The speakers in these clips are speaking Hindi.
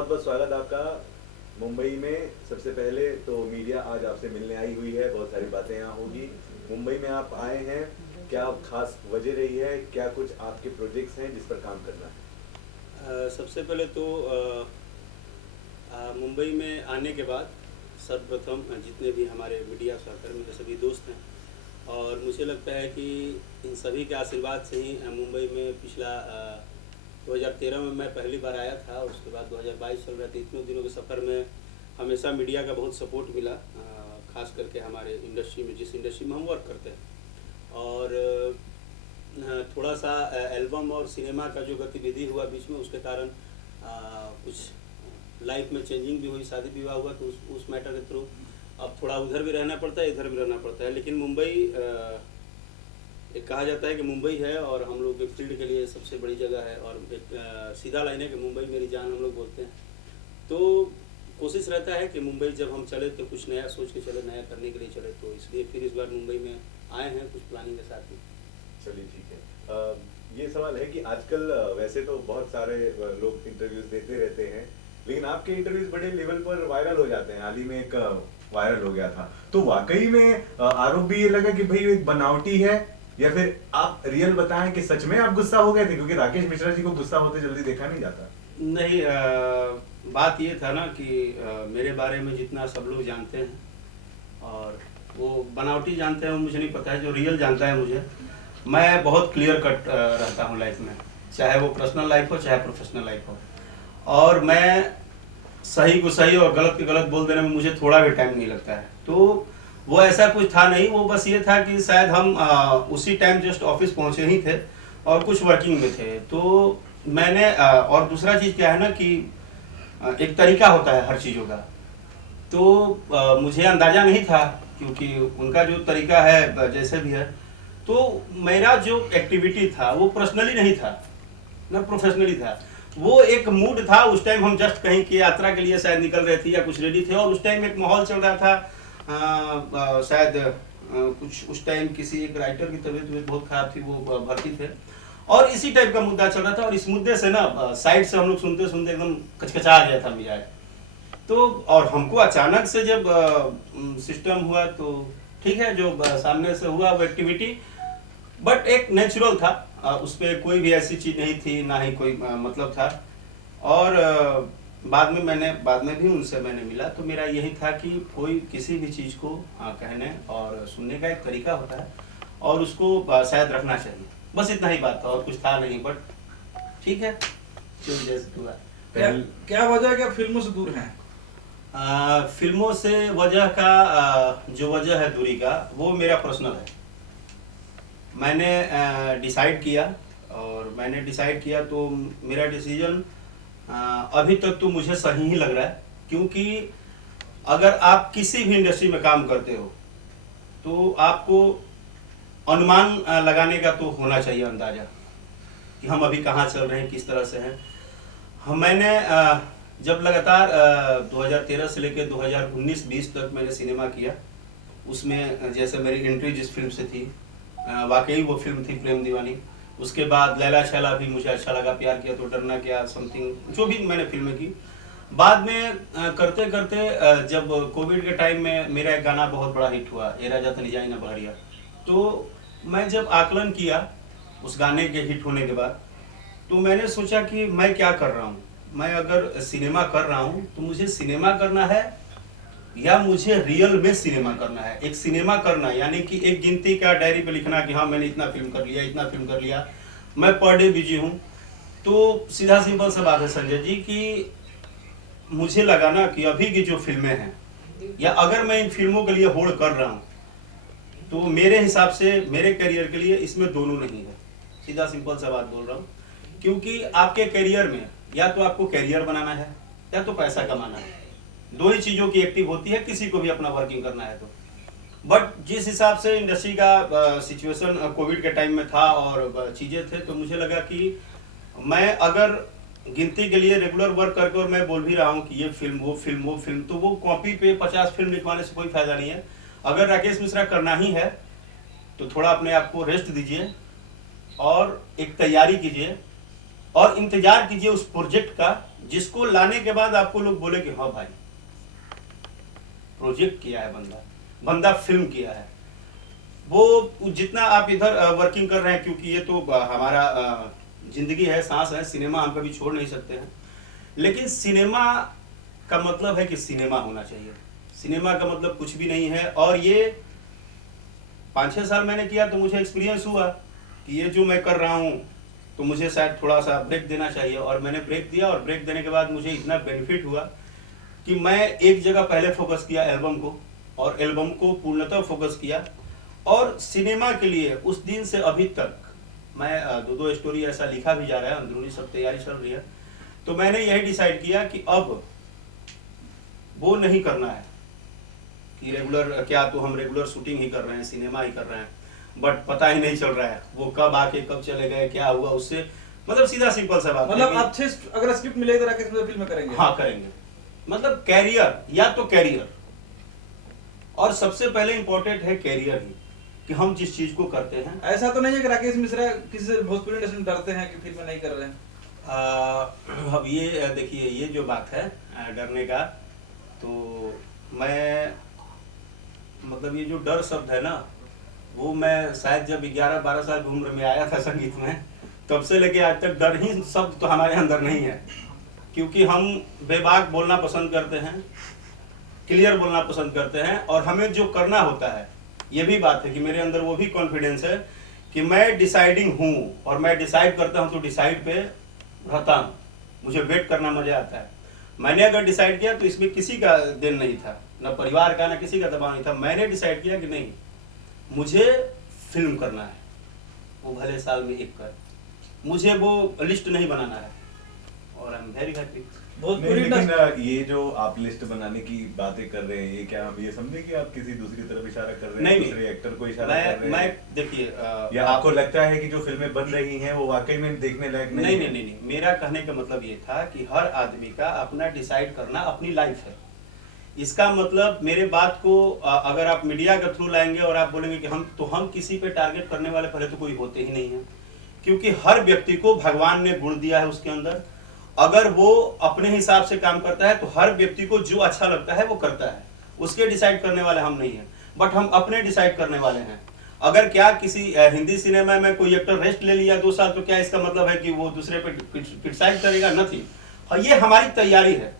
बहुत बहुत स्वागत आपका मुंबई में। सबसे पहले तो मीडिया आज आपसे मिलने आई हुई है, बहुत सारी बातें यहाँ होगी। मुंबई में आप आए हैं, क्या खास वजह रही है, क्या कुछ आपके प्रोजेक्ट्स हैं जिस पर काम करना है? सबसे पहले तो मुंबई में आने के बाद सर्वप्रथम जितने भी हमारे मीडिया सहकर्मी के सभी दोस्त हैं, और मुझे लगता है कि इन सभी के आशीर्वाद से ही मुंबई में पिछला 2013 में मैं पहली बार आया था, उसके बाद 2022 चल रहा था। इतने दिनों के सफ़र में हमेशा मीडिया का बहुत सपोर्ट मिला, खास करके हमारे इंडस्ट्री में, जिस इंडस्ट्री में हम वर्क करते हैं। और थोड़ा सा एल्बम और सिनेमा का जो गतिविधि हुआ बीच में, उसके कारण कुछ लाइफ में चेंजिंग भी हुई, शादी विवाह हुआ, तो उस मैटर के थ्रू अब थोड़ा उधर भी रहना पड़ता है, इधर भी रहना पड़ता है। लेकिन मुंबई एक कहा जाता है कि मुंबई है और हम लोग के फील्ड के लिए सबसे बड़ी जगह है, और एक सीधा लाइन है कि मुंबई मेरी जान हम लोग बोलते हैं। तो कोशिश रहता है कि मुंबई जब हम चले तो कुछ नया सोच के चले, नया करने के लिए चले, तो इसलिए फिर इस बार मुंबई में आए हैं कुछ प्लानिंग के साथ ही। चलिए ठीक है। ये सवाल है कि आजकल वैसे तो बहुत सारे लोग इंटरव्यूज देते रहते हैं, लेकिन आपके इंटरव्यूज बड़े लेवल पर वायरल हो जाते हैं। हाल ही में एक वायरल हो गया था, तो वाकई में आरोप भी ये लगा कि भाई एक बनावटी है, या फिर आप रियल बताएं कि सच में आप गुस्सा हो गए थे? क्योंकि राकेश मिश्रा जी को गुस्सा होते जल्दी देखा नहीं जाता। नहीं, बात ये था ना कि मेरे बारे में जितना सब लोग जानते हैं, और वो बनावटी जानते हैं वो मुझे नहीं पता है, जो रियल जानता है मुझे, मैं बहुत क्लियर कट रहता हूँ लाइफ में, चाहे वो पर्सनल लाइफ हो चाहे प्रोफेशनल लाइफ हो। और मैं सही को सही और गलत को गलत बोल देने में मुझे थोड़ा भी टाइम नहीं लगता है। तो वो ऐसा कुछ था नहीं, वो बस ये था कि शायद हम उसी टाइम जस्ट ऑफिस पहुँचे ही थे और कुछ वर्किंग में थे। तो मैंने और दूसरा चीज़ क्या है ना कि एक तरीका होता है हर चीज़ों का, तो मुझे अंदाज़ा नहीं था, क्योंकि उनका जो तरीका है जैसे भी है, तो मेरा जो एक्टिविटी था वो पर्सनली नहीं था, ना प्रोफेशनली था। वो एक मूड था, उस टाइम हम जस्ट कहीं की यात्रा के लिए शायद निकल रहे थे या कुछ रेडी थे, और उस टाइम एक माहौल चल रहा था, शायद कुछ उस टाइम किसी एक राइटर की तबीयत बहुत खराब थी, वो भर्ती थे, और इसी टाइप का मुद्दा चल रहा था। और इस मुद्दे से ना साइड से हम लोग सुनते सुनते एकदम कचकचा गया था मिजाज। तो और हमको अचानक से जब सिस्टम हुआ, तो ठीक है, जो सामने से हुआ वो एक्टिविटी, बट एक नेचुरल था, उस पर कोई भी ऐसी चीज़ नहीं थी, ना ही कोई मतलब था। और बाद में भी उनसे मैंने मिला, तो मेरा यही था कि कोई किसी भी चीज़ को कहने और सुनने का एक तरीका होता है, और उसको शायद रखना चाहिए, बस इतना ही बात था, और कुछ था नहीं। बट ठीक है, जो जैसे हुआ। क्या वजह है, क्या फिल्मों से दूर हैं? फिल्मों से वजह का जो वजह है दूरी का, वो मेरा पर्सनल है। मैंने डिसाइड किया, और मैंने डिसाइड किया तो मेरा डिसीजन अभी तक तो मुझे सही ही लग रहा है। क्योंकि अगर आप किसी भी इंडस्ट्री में काम करते हो तो आपको अनुमान लगाने का तो होना चाहिए अंदाज़ा, कि हम अभी कहाँ चल रहे हैं, किस तरह से हैं। मैंने जब लगातार 2013 से लेकर 2019-20 तक मैंने सिनेमा किया, उसमें जैसे मेरी एंट्री जिस फिल्म से थी, वाकई वो फिल्म थी प्रेम दीवानी। उसके बाद लैला शैला भी मुझे अच्छा लगा, प्यार किया तो डरना क्या, समथिंग, जो भी मैंने फिल्में की। बाद में करते करते जब कोविड के टाइम में मेरा एक गाना बहुत बड़ा हिट हुआ, ए राजा तनी जाई ना बहरिया। तो मैं जब आकलन किया उस गाने के हिट होने के बाद, तो मैंने सोचा कि मैं क्या कर रहा हूँ। मैं अगर सिनेमा कर रहा हूँ तो मुझे सिनेमा करना है, या मुझे रियल में सिनेमा करना है। एक सिनेमा करना यानी कि एक गिनती का डायरी पे लिखना कि हाँ मैंने इतना फिल्म कर लिया, इतना फिल्म कर लिया, मैं पर डे बिजी हूँ। तो सीधा सिंपल सा बात है संजय जी, कि मुझे लगा ना कि अभी की जो फिल्में हैं, या अगर मैं इन फिल्मों के लिए होड़ कर रहा हूँ, तो मेरे हिसाब से मेरे करियर के लिए इसमें दोनों नहीं है। सीधा सिंपल सा बात बोल रहा हूँ, क्योंकि आपके करियर में या तो आपको करियर बनाना है या तो पैसा कमाना है, दो ही चीज़ों की एक्टिव होती है किसी को भी अपना वर्किंग करना है तो। बट जिस हिसाब से इंडस्ट्री का सिचुएशन कोविड के टाइम में था और चीज़ें थे, तो मुझे लगा कि मैं अगर गिनती के लिए रेगुलर वर्क करके और मैं बोल भी रहा हूँ कि ये फिल्म वो फिल्म वो फिल्म, तो वो कॉपी पे 50 फिल्म लिखवाने से कोई फायदा नहीं है। अगर राकेश मिश्रा करना ही है तो थोड़ा अपने आप को रेस्ट दीजिए और एक तैयारी कीजिए और इंतजार कीजिए उस प्रोजेक्ट का जिसको लाने के बाद आपको लोग बोले कि हाँ भाई प्रोजेक्ट किया है, बंदा बंदा फिल्म किया है, वो जितना आप इधर वर्किंग कर रहे हैं, क्योंकि ये तो हमारा जिंदगी है, सांस है, सिनेमा हम कभी छोड़ नहीं सकते हैं, लेकिन सिनेमा का मतलब है कि सिनेमा होना चाहिए। सिनेमा का मतलब कुछ भी नहीं है। और ये 5-6 साल मैंने किया तो मुझे एक्सपीरियंस हुआ कि ये जो मैं कर रहा हूँ तो मुझे शायद थोड़ा सा ब्रेक देना चाहिए, और मैंने ब्रेक दिया। और ब्रेक देने के बाद मुझे इतना बेनिफिट हुआ कि मैं एक जगह पहले फोकस किया एल्बम को, और एल्बम को पूर्णतः फोकस किया, और सिनेमा के लिए उस दिन से अभी तक मैं 2-2 स्टोरी ऐसा लिखा भी जा रहा है, अंदरूनी सब तैयारी चल रही है। तो मैंने यही डिसाइड किया कि अब वो नहीं करना है कि रेगुलर, क्या तो हम रेगुलर शूटिंग ही कर रहे हैं, सिनेमा ही कर रहे हैं, बट पता ही नहीं चल रहा है वो कब आके कब चले गए, क्या हुआ उससे। मतलब सीधा सिंपल सा बात, मतलब अच्छे अगर स्क्रिप्ट मिलेगी तो राकेश मिश्रा फिल्म में करेंगे? हाँ करेंगे। मतलब कैरियर, या तो कैरियर, और सबसे पहले इंपॉर्टेंट है कैरियर ही, कि हम जिस चीज को करते हैं। ऐसा तो नहीं है कि राकेश मिश्रा किसी से भोजपुरी इंडस्ट्री में डरते हैं कि फिल्म नहीं कर रहे हैं? अब ये देखिए, ये जो बात है डरने का, तो मैं मतलब ये जो डर शब्द है ना, वो मैं शायद जब 11-12 साल की उम्र में आया था संगीत में, तब से लेके आज तक डर ही शब्द तो हमारे अंदर नहीं है, क्योंकि हम बेबाक बोलना पसंद करते हैं, क्लियर बोलना पसंद करते हैं, और हमें जो करना होता है, ये भी बात है कि मेरे अंदर वो भी कॉन्फिडेंस है कि मैं डिसाइडिंग हूँ, और मैं डिसाइड करता हूँ तो डिसाइड पे रहता हूँ, मुझे वेट करना मजा आता है। मैंने अगर डिसाइड किया तो इसमें किसी का देन नहीं था, ना परिवार का, ना किसी का दबाव नहीं था। मैंने डिसाइड किया कि नहीं, मुझे फिल्म करना है, वो भले साल में एक कर, मुझे वो लिस्ट नहीं बनाना है, और आई एम वेरी हैप्पी। लेकिन ये जो आप लिस्ट बनाने की बातें कर रहे हैं, ये क्या हम ये समझे कि आप किसी दूसरी तरफ इशारा कर रहे हैं? नहीं, दूसरे एक्टर को इशारा कर रहे हैं? मैं देखिए, या आपको लगता है कि जो फिल्में बन रही हैं वो वाकई में देखने लायक नहीं? नहीं, मेरा कहने का मतलब ये था कि हर आदमी का अपना डिसाइड करना अपनी लाइफ है। इसका मतलब मेरे बात को अगर आप मीडिया के थ्रू लाएंगे और आप बोलेंगे कि हम किसी पे टारगेट करने वाले पहले तो कोई होते ही नहीं है, क्योंकि हर व्यक्ति को भगवान ने गुण दिया है उसके अंदर। अगर वो अपने हिसाब से काम करता है तो हर व्यक्ति को जो अच्छा लगता है वो करता है, उसके डिसाइड करने वाले हम नहीं हैं, बट हम अपने डिसाइड करने वाले हैं। अगर क्या किसी हिंदी सिनेमा में कोई एक्टर रेस्ट ले लिया 2 साल, तो क्या इसका मतलब है कि वो दूसरे पे क्रिटिसाइज करेगा? नहीं। और ये हमारी तैयारी है।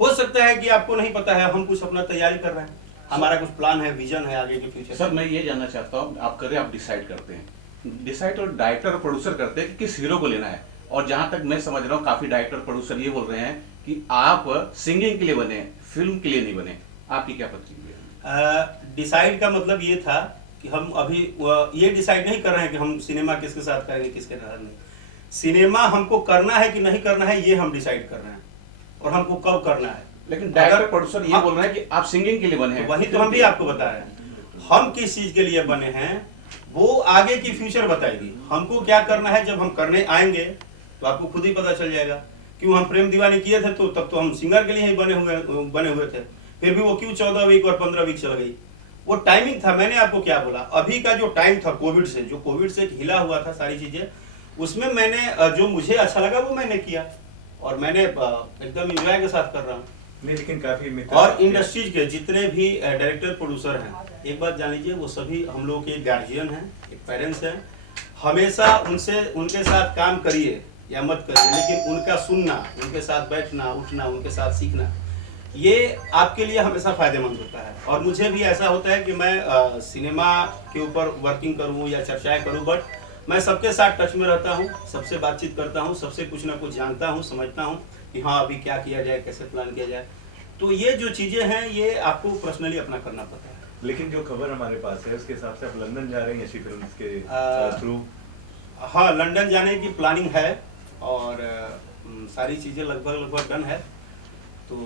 हो सकता है कि आपको नहीं पता है, हम कुछ अपना तैयारी कर रहे हैं, हमारा कुछ प्लान है, विजन है आगे के फ्यूचर। सर मैं ये जानना चाहता हूँ, आप कर रहे हैं, आप डिसाइड करते हैं, डिसाइड और डायरेक्टर और प्रोड्यूसर करते हैं कि किस हीरो को लेना है। और जहां तक मैं समझ रहा हूँ काफी डायरेक्टर प्रोड्यूसर ये बोल रहे हैं कि आप सिंगिंग के लिए बने, फिल्म के लिए नहीं बने। आपकी क्या प्रतिक्रिया? डिसाइड का मतलब ये था कि हम अभी ये डिसाइड नहीं कर रहे हैं कि हम सिनेमा किसके साथ करेंगे, किसके साथ नहीं। सिनेमा हमको करना है कि नहीं करना है, ये हम डिसाइड कर रहे हैं, और हमको कब करना है। लेकिन डायरेक्टर प्रोड्यूसर ये बोल रहे हैं कि आप सिंगिंग के लिए बने हैं। वही तो हम भी आपको बता रहे हैं, हम किस चीज के लिए बने हैं वो आगे की फ्यूचर बताएगी। हमको क्या करना है जब हम करने आएंगे तो आपको खुद ही पता चल जाएगा। क्यों हम प्रेम दीवानी किए थे तो तब तो हम सिंगर के लिए ही बने हुए थे, फिर भी वो क्यों 14 वीक और 15 वीक चल गई? वो टाइमिंग था। मैंने आपको क्या बोला, अभी का जो टाइम था कोविड से, जो कोविड से हिला हुआ था सारी चीजें, उसमें मैंने जो मुझे अच्छा लगा वो मैंने किया, और मैंने एकदम एंजॉय के साथ कर रहा हूँ। नहीं, लेकिन काफी मित्र और इंडस्ट्रीज के जितने भी डायरेक्टर प्रोड्यूसर हैं, एक बात जान लीजिए, वो सभी हम लोगों के गार्जियन हैं, एक पेरेंट्स हैं। हमेशा उनके साथ काम करिए या मत करिए, लेकिन उनका सुनना, उनके साथ बैठना उठना, उनके साथ सीखना, ये आपके लिए हमेशा फायदेमंद होता है। और मुझे भी ऐसा होता है कि मैं सिनेमा के ऊपर वर्किंग करूँ या चर्चाएं करूँ, बट मैं सबके साथ टच में रहता हूँ, सबसे बातचीत करता हूँ, सबसे कुछ ना कुछ जानता हूँ, समझता हूँ कि हाँ अभी क्या किया जाए, कैसे प्लान किया जाए। तो ये जो चीज़ें हैं ये आपको पर्सनली अपना करना पड़ता है। लेकिन जो खबर हमारे पास है उसके हिसाब से आप लंदन जा रहे हैं यशी फिल्म्स के थ्रू? हाँ, लंदन जाने की प्लानिंग है, और सारी चीज़ें लगभग डन है। तो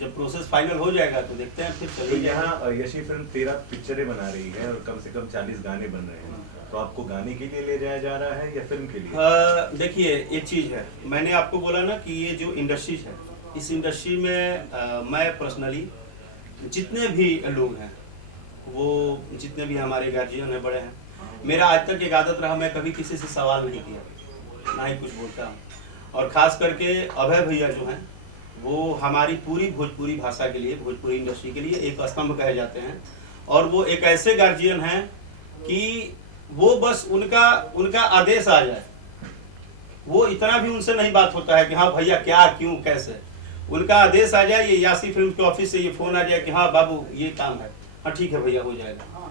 जब प्रोसेस फाइनल हो जाएगा तो देखते हैं फिर तो चलेंगे। यहाँ यशी फिल्म 13 पिक्चरें बना रही है और कम से कम 40 गाने बन रहे हैं, तो आपको गाने के लिए ले जाया जा रहा है या फिल्म के लिए? देखिए एक चीज़ है, मैंने आपको बोला ना कि ये जो इंडस्ट्री है, इस इंडस्ट्री में मैं पर्सनली जितने भी लोग हैं, वो जितने भी हमारे गार्जियन हैं, बड़े हैं, मेरा आज तक एक आदत रहा, मैं कभी किसी से सवाल नहीं किया, ना ही कुछ बोलता हूँ। और खास करके अभय भैया जो हैं वो हमारी पूरी भोजपुरी भाषा के लिए, भोजपुरी इंडस्ट्री के लिए एक स्तंभ कहे जाते हैं। और वो एक ऐसे गार्जियन हैं कि वो बस उनका आदेश आ जाए, वो इतना भी उनसे नहीं बात होता है कि हाँ भैया क्या क्यों कैसे, उनका आदेश आ जाए, ये यासी फिल्म के ऑफिस से ये फोन आ जाए कि हाँ बाबू ये काम है, हाँ ठीक है भैया हो जाएगा।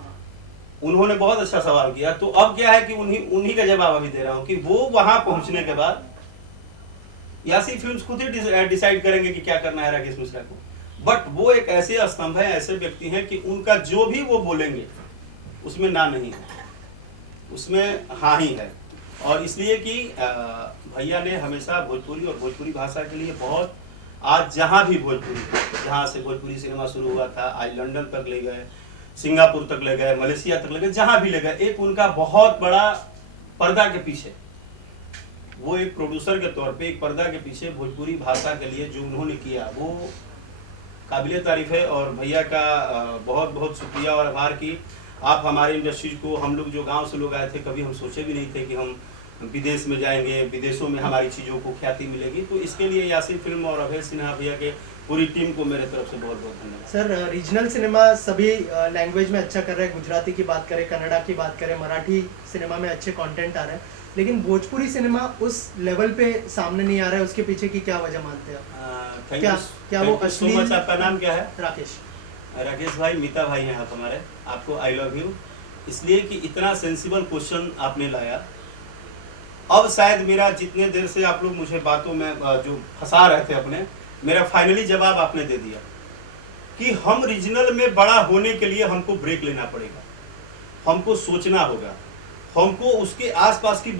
उन्होंने बहुत अच्छा सवाल किया। तो अब क्या है कि उन्हीं का जवाब अभी दे रहा हूँ कि वो वहां पहुंचने के बाद यासी फिल्म्स खुद ही डिसाइड करेंगे कि क्या करना है राकेश मिश्रा को। बट वो एक ऐसे स्तंभ है, ऐसे व्यक्ति हैं कि उनका जो भी वो बोलेंगे उसमें ना नहीं है, उसमें हाँ ही है। और इसलिए कि भैया ने हमेशा भोजपुरी और भोजपुरी भाषा के लिए बहुत, आज जहाँ भी भोजपुरी, जहाँ से भोजपुरी सिनेमा शुरू हुआ था, आज लंदन तक ले गए, सिंगापुर तक ले गए, मलेशिया तक ले गए, जहाँ भी ले गए, एक उनका बहुत बड़ा पर्दा के पीछे, वो एक प्रोड्यूसर के तौर पे एक पर्दा के पीछे भोजपुरी भाषा के लिए जो उन्होंने किया वो काबिले तारीफ है। और भैया का बहुत बहुत शुक्रिया और आभार कि आप हमारे इंडस्ट्री को, हम लोग जो गांव से लोग आए थे, कभी हम सोचे भी नहीं थे कि हम विदेश में जाएंगे, विदेशों में हमारी चीज़ों को ख्याति मिलेगी। तो इसके लिए यासी फिल्म और अभय सिन्हा भैया के पूरी टीम को मेरे तरफ से बहुत बहुत धन्यवाद। सर रीजनल सिनेमा सभी लैंग्वेज में अच्छा कर रहे हैं, गुजराती की बात करें, कन्नड़ा की बात करें, मराठी सिनेमा में अच्छे कंटेंट आ रहे हैं, लेकिन भोजपुरी सिनेमा उस लेवल पे सामने नहीं आ रहा है, उसके पीछे की क्या वजह मानते हैं? क्या वो अश्लील? आपका नाम क्या है? राकेश भाई, मीता भाई हैं आप हमारे, आपको आई लव यू इसलिए कि इतना सेंसिबल क्वेश्चन आपने लाया। अब शायद मेरा, जितने देर से आप लोग मुझे बातों में जो फंसा रहे थे अपने, मेरा फाइनली जवाब आपने दे दिया कि हम रीजनल में बड़ा होने के लिए हमको ब्रेक लेना पड़ेगा, हमको सोचना होगा, हमको उसके आसपास की